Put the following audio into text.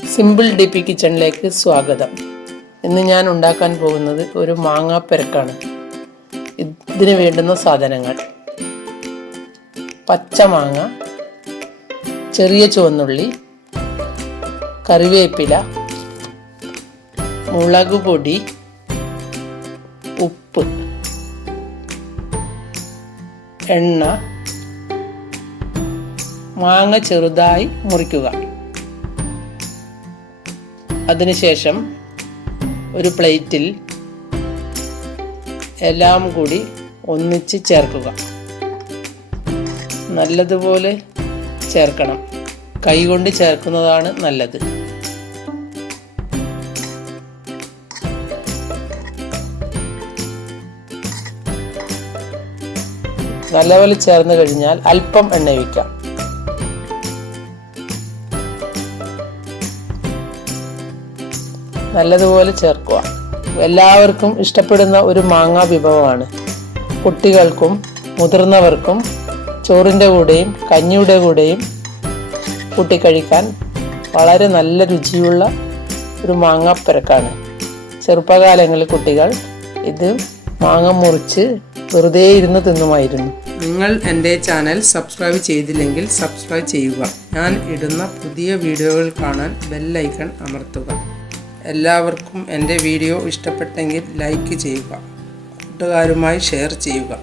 Simple DP കിച്ചണിലേക്ക് സ്വാഗതം. ഇന്ന് ഞാൻ ഉണ്ടാക്കാൻ പോകുന്നത് ഒരു മാങ്ങാ പരക്കാണ്. ഇതിന് വേണ്ടുന്ന സാധനങ്ങൾ: പച്ചമാങ്ങ, ചെറിയ ചുവന്നുള്ളി, കറിവേപ്പില, മുളക് പൊടി, ഉപ്പ്, എണ്ണ. മാങ്ങ ചെറുതായി മുറിക്കുക. അതിനുശേഷം ഒരു പ്ലേറ്റിൽ എല്ലാം കൂടി ഒന്നിച്ച് ചേർക്കുക. നല്ലതുപോലെ ചേർക്കണം. കൈകൊണ്ട് ചേർക്കുന്നതാണ് നല്ലത്. നല്ലപോലെ ചേർന്ന് കഴിഞ്ഞാൽ അല്പം എണ്ണ ഒഴിക്കാം. നല്ലതുപോലെ ചേർക്കുക. എല്ലാവർക്കും ഇഷ്ടപ്പെടുന്ന ഒരു മാങ്ങാ വിഭവമാണ്. കുട്ടികൾക്കും മുതിർന്നവർക്കും ചോറിൻ്റെ കൂടെയും കഞ്ഞിയുടെ കൂടെയും കൂട്ടി കഴിക്കാൻ വളരെ നല്ല രുചിയുള്ള ഒരു മാങ്ങാപ്പരക്കാണ്. ചെറുപ്പകാലങ്ങളിൽ കുട്ടികൾ ഇത് മാങ്ങ മുറിച്ച് വെറുതെ ഇരുന്ന് തിന്നുമായിരുന്നു. നിങ്ങൾ എൻ്റെ ചാനൽ സബ്സ്ക്രൈബ് ചെയ്തില്ലെങ്കിൽ സബ്സ്ക്രൈബ് ചെയ്യുക. ഞാൻ ഇടുന്ന പുതിയ വീഡിയോകൾ കാണാൻ ബെല്ലൈക്കൺ അമർത്തുക. എല്ലാവർക്കും എൻ്റെ വീഡിയോ ഇഷ്ടപ്പെട്ടെങ്കിൽ ലൈക്ക് ചെയ്യുക. കൂട്ടുകാരുമായി ഷെയർ ചെയ്യുക.